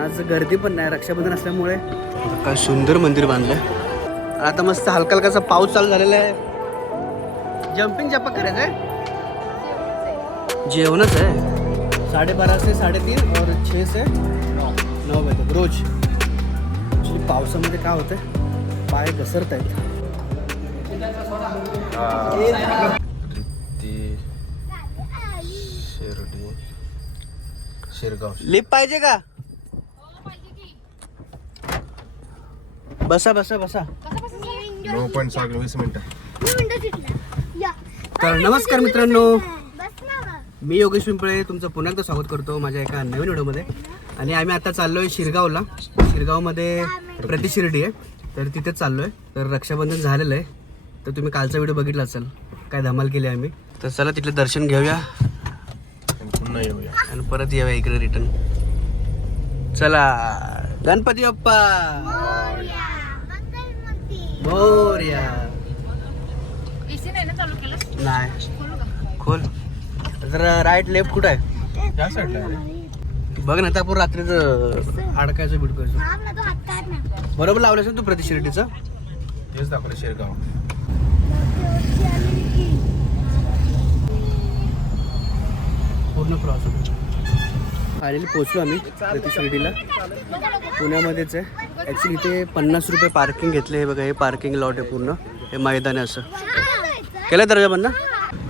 आज गर्दी पण नाही, रक्षाबंधन असल्यामुळे. काय सुंदर मंदिर बांधलंय. आता मस्त हलका हलकासा पाऊस चालू झालेला आहे. जम्पिंग जपा करायचं आहे. जेवणच आहे 12:30 से 3:30 और 6 से 9 बजे तक रोज. ॲक्च्युली पावसामध्ये काय होतं, पाय घसरत आहेत. शिरगाव लिप पाहिजे का? बसा बसा बसा. 9.20 मिनिटं. तर नमस्कार मित्रांनो, मी योगेश पिंपळे तुमचं पुन्हा एकदा स्वागत करतो माझ्या एका नवीन व्हिडिओमध्ये. आणि आम्ही आता चाललोय शिरगावला. शिरगावमध्ये प्रतिशिर्डी आहे, तर तिथेच चाललोय. तर रक्षाबंधन झालेलं आहे, तर तुम्ही कालचा व्हिडिओ बघितला असेल, काय धमाल केली आम्ही. तर चला तिथलं दर्शन घेऊया पुन्हा येऊया आणि परत येऊया इकडे रिटर्न. चला, गणपती बाप्पा मोरया. नाही खोल. तर राईट लेफ्ट कुठं आहे? त्या साईडला आहे. बघ ना, आता आपण रात्रीचं अडकायचं बिडकायचं. बरोबर लावलं असेल तू प्रतिशिर्डीचं. तेच दाखवलं शिरगाव. पूर्ण क्रॉस फायनली पोचलो आम्ही प्रतिशिर्डीला. पुण्यामध्येच आहे. ॲक्च्युली इथे 50 रुपये पार्किंग घेतले. हे बघा, हे पार्किंग लॉट आहे पूर्ण. हे मैदान आहे असं केलं दर्जा बंद.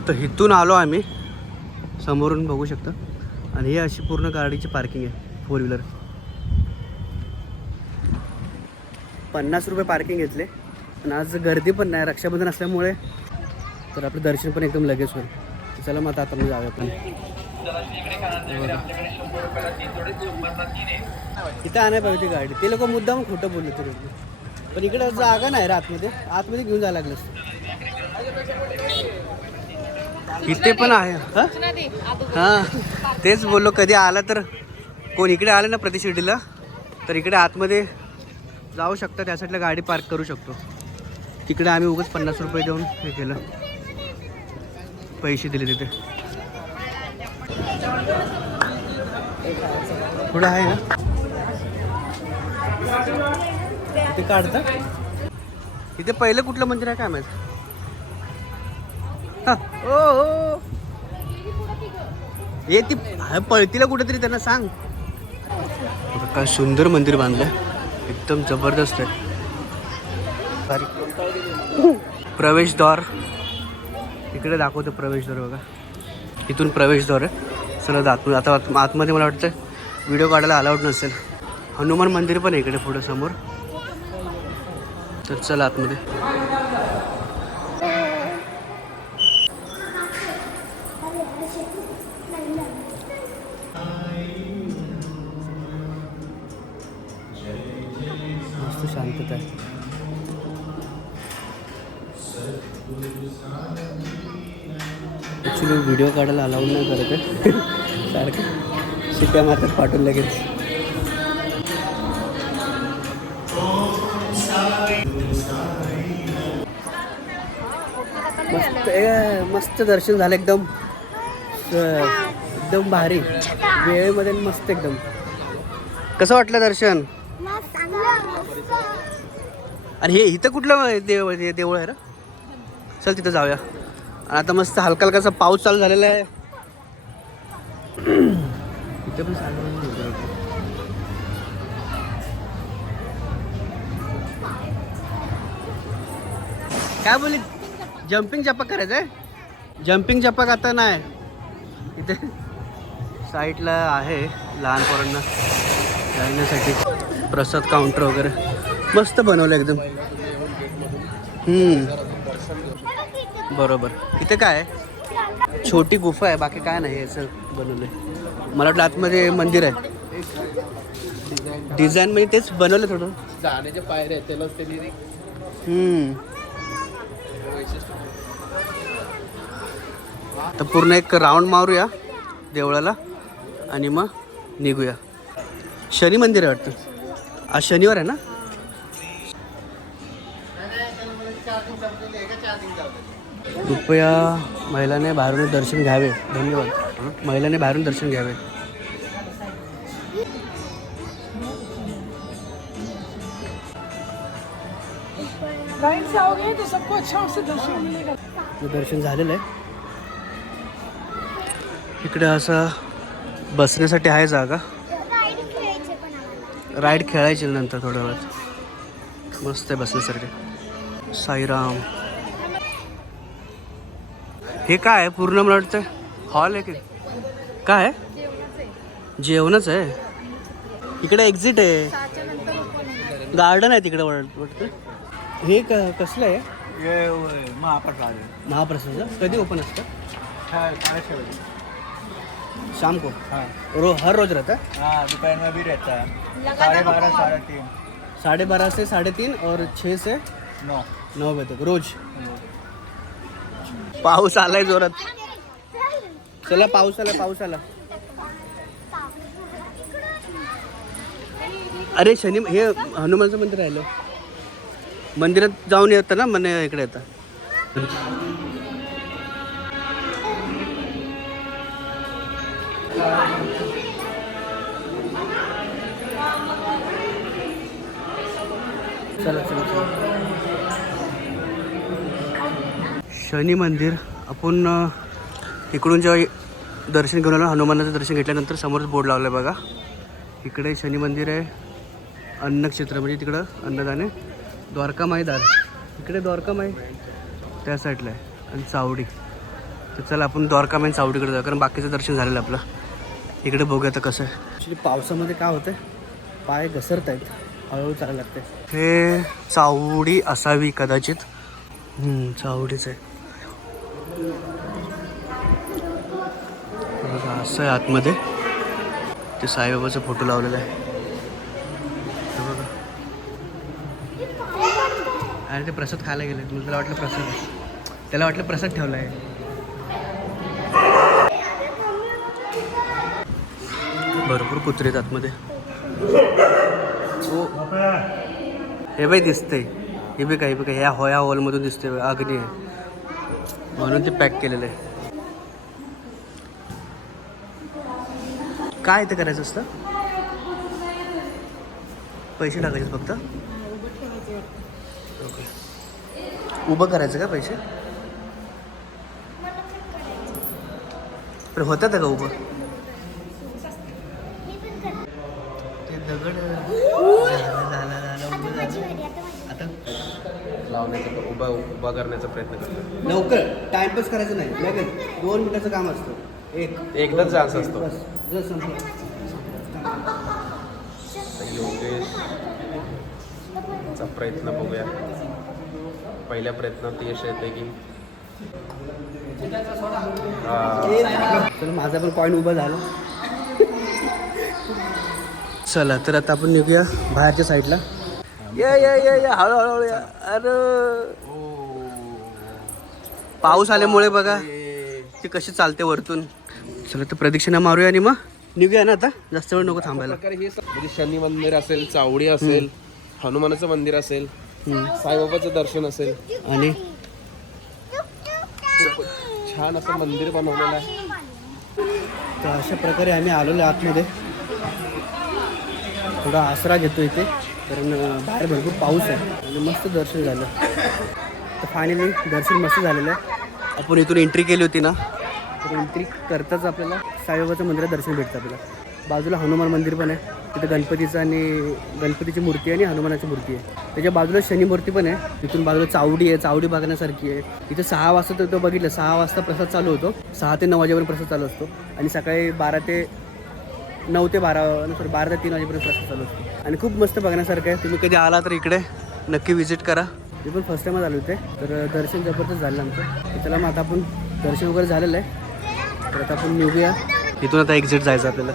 तर इथून आलो आम्ही, समोरून बघू शकता. आणि ही अशी पूर्ण गाडीची पार्किंग आहे, 4 व्हीलर. 50 रुपये पार्किंग घेतले. आणि आज गर्दी पण नाही, रक्षाबंधन असल्यामुळे. तर आपलं दर्शन पण एकदम लगेच होईल. चला मग आता जाऊया आपण. इथं आणायला पाहिजे गाडी. ते लोक मुद्दाम खोटं बोलले तरी, पण इकडे जागा नाही रे आतमध्ये घेऊन जायला लागलं. इथे पण आहे. हां तेच बोललो, कधी आला तर कोण इकडे आलं ना प्रतिशिर्डीला, तर इकडे आतमध्ये जाऊ शकता. त्यासाठी गाडी पार्क करू शकतो. तिकडे आम्ही उगाच 50 रुपये देऊन हे केलं, पैसे दिले. तिथे पुढे आहे ना, इथे काढता. इथे पहिलं कुठलं मंदिर आहे काय माहित. ओ ये ती पळतीला कुठेतरी, त्यांना सांग. काय सुंदर मंदिर बांधलंय, एकदम जबरदस्त आहे. प्रवेशद्वार इकडे दाखवतो. प्रवेशद्वार बघा, इथून प्रवेशद्वार आहे. चला जातो आता आतमध्ये. मला वाटतं व्हिडिओ काढायला अलाउड नसेल. हनुमान मंदिर पण आहे इकडे पुढे समोर. तर चला आतमध्ये. मस्त शांतता आहे. ॲक्च्युली व्हिडिओ काढायला अलाउड नाही करत आहे. सारखं शिट्ट्या मारतात पाठवून लगेच. मस्त मस्त दर्शन झालं एकदम. एकदम भारी वेळेमध्ये मस्त एकदम. कसं वाटलं दर्शन? आणि हे इथं कुठलं देऊळ आहे रे? चल तिथं जाऊया. आता मस्त हलका हलकासा पाऊस चालू झालेला आहे. इथे पण काय बोलली? जम्पिंग जपक करायचं आहे. जम्पिंग जपक आता नाही. इथे साईडला आहे लहान पोरांना खेळण्यासाठी प्रसाद काउंटर वगैरे मस्त बनवलं एकदम. बरोबर. इथे काय आहे, छोटी गुफा आहे, बाकी काय नाही. असं बनवलंय. मला वाटलं आतमध्ये मंदिर आहे. डिझाईन म्हणजे तेच बनवलं थोडं. जाण्याचे पायऱ्या आहेत त्याला त्यांनी. तर पूर्ण एक राऊंड मारूया देवळाला आणि मग निघूया. शनी मंदिर आहे वाटतं. आज शनिवार आहे ना. कृपया महिलाने बाहेरून दर्शन घ्यावे. धन्यवाद. महिलाने बाहेरून दर्शन घ्यावे. लाइन से आओगे तो सबको अच्छा से दर्शन मिलेगा। दर्शन झालेलं आहे. इकडे असं बसण्यासाठी आहे जागा. राईड खेळायची नंतर थोड्या वेळात. मस्त आहे बसण्यासाठी. साईराम. हे काय आहे पूर्ण मला वाटतं हॉल आहे की काय आहे? जेवणच आहे. इकडे एक्झिट आहे. गार्डन आहे तिकडे वाटतं. हे कसलं आहे? महाप्रसाद कधी ओपन असतं? शाम को हर रोज रहता है? हाँ दोपहर में भी रहता है 12:30 3:30 12:30 से 3:30 और 6 से 9 बजे तक रोज. पाऊस आलाय जोरात. चला पाऊस आला. अरे शनी हे हनुमानचं मंदिर राहिलं. मंदिरात जाऊन येतं ना म्हणे इकडे येतं. चला. शनी मंदिर आपण इकडून जेव्हा दर्शन घेऊन आलो हनुमानाचं दर्शन घेतल्यानंतर समोरच बोर्ड लावलं आहे बघा. इकडे शनी मंदिर आहे. अन्नक्षेत्र म्हणजे तिकडं अन्नदान आहे. द्वारका माईदार इकडे द्वारका माई त्या साईडला आहे आणि चावडी. तर चला आपण द्वारका माई चावडीकडे जाऊ कारण बाकीचं दर्शन झालेलं आपलं. इकडे बघूया आता कसं आहे. ॲक्च्युली पावसामध्ये काय होतं पाय घसरत आहेत. हळूहळू चालायला लागते. हे चावडी असावी कदाचित. चावडीच आहे. असं आहे आतमध्ये. ते साईबाबाचा फोटो लावलेला आहे. बघा आणि ते प्रसाद खायला गेले. त्याला वाटलं प्रसाद आहे. त्याला वाटलं प्रसाद ठेवला आहे. भरपूर कुत्रे आहेत आतमध्ये. हे बाई दिसतंय. हे बी काही ह्या हॉलमधून दिसते अग्नी आहे म्हणून ते पॅक केलेलं आहे. काय ते करायचं असतं? पैसे टाकायचे फक्त. ओके. उभं करायचं का पैसे? पण होतात का उभं? ते दगड झालं आता लावण्याचा उभा करण्याचा प्रयत्न करतो. लवकर टाइमपास करायचं नाही. लगेच 2 मिनिटाचं काम असतं. एकदाच चान्स असतो. बस जर संपलं. योगेशचा प्रयत्न बघूया. पहिल्या प्रयत्नात यश येते की चला माझा पण पॉईंट उभा झाला. चला तर आता आपण निघूया बाहेरच्या साईडला. या हळूहळू या. अरे पाऊस आल्यामुळे बघा ती कशी चालते वरतून. चला तर प्रदक्षिणा मारूया आणि मग निघूया ना. आता जास्त वेळ नको थांबायला. म्हणजे शनी मंदिर असेल, चावडी असेल, हनुमानाचं मंदिर असेल, साईबाबाचं दर्शन असेल आणि छान असं मंदिर बनवलेलं आहे. तर अशा प्रकारे आम्ही आलेलो आतमध्ये. थोडा आसरा घेतो इथे कारण बाहेर भरपूर पाऊस आहे आणि मस्त दर्शन झालं. तर फायनली दर्शन मस्त झालेलं आहे. आपण इथून एंट्री केली होती ना तर एंट्री करताच आपल्याला साईबाबाचं मंदिरात दर्शन भेटतं आपल्याला. बाजूला हनुमान मंदिर पण आहे. तिथे गणपतीची मूर्ती आणि हनुमानाची मूर्ती आहे. त्याच्या बाजूला शनी मूर्ती पण आहे. तिथून बाजूला चावडी आहे. चावडी बघण्यासारखी आहे. इथे 6 वाजता तो बघितलं 6 वाजता प्रसाद चालू होतो. 6 ते 9 वाजेपर्यंत प्रसाद चालू असतो आणि सकाळी 9 ते 12 ते 3 वाजेपर्यंत प्रसाद चालू असतो आणि खूप मस्त बघण्यासारखं आहे. तुम्ही कधी आला तर इकडे नक्की व्हिजिट करा. मी पण फर्स्ट टाईमच आले होते. तर दर्शन जबरदस्त झालं आमचं. चला मग आता आपण दर्शन वगैरे झालेलं आहे. तर आता आपण निघूया. इथून आता एक्झिट जायचं आपल्याला.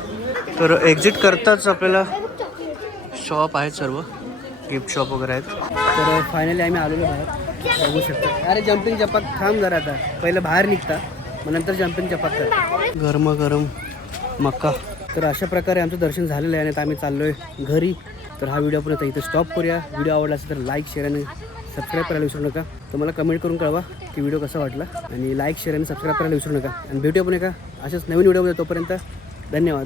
तर एक्झिट करताच आपल्याला शॉप आहेत सर्व. गिफ्ट शॉप वगैरे आहेत. तर फायनली आम्ही आलेलो बाहेर बघू शकतो. अरे जम्पिंग चपाक थांब जरा. आता पहिलं बाहेर निघता मग नंतर जम्पिंग चपाक कर. गरम मक्का. तर अशा प्रकारे आमचं दर्शन झालेलं आहे आणि आता आम्ही चाललो आहे घरी. तर हा व्हिडिओ आपण आता इथे स्टॉप करूया. व्हिडिओ आवडला असेल तर लाईक शेअर आणि सबस्क्राईब करायला विसरू नका. तर मला कमेंट करून कळवा की व्हिडिओ कसा वाटला आणि लाईक शेअर आणि सबस्क्राईब करायला विसरू नका. आणि भेटूया पण एका अशाच नवीन व्हिडिओमध्ये. तोपर्यंत धन्यवाद.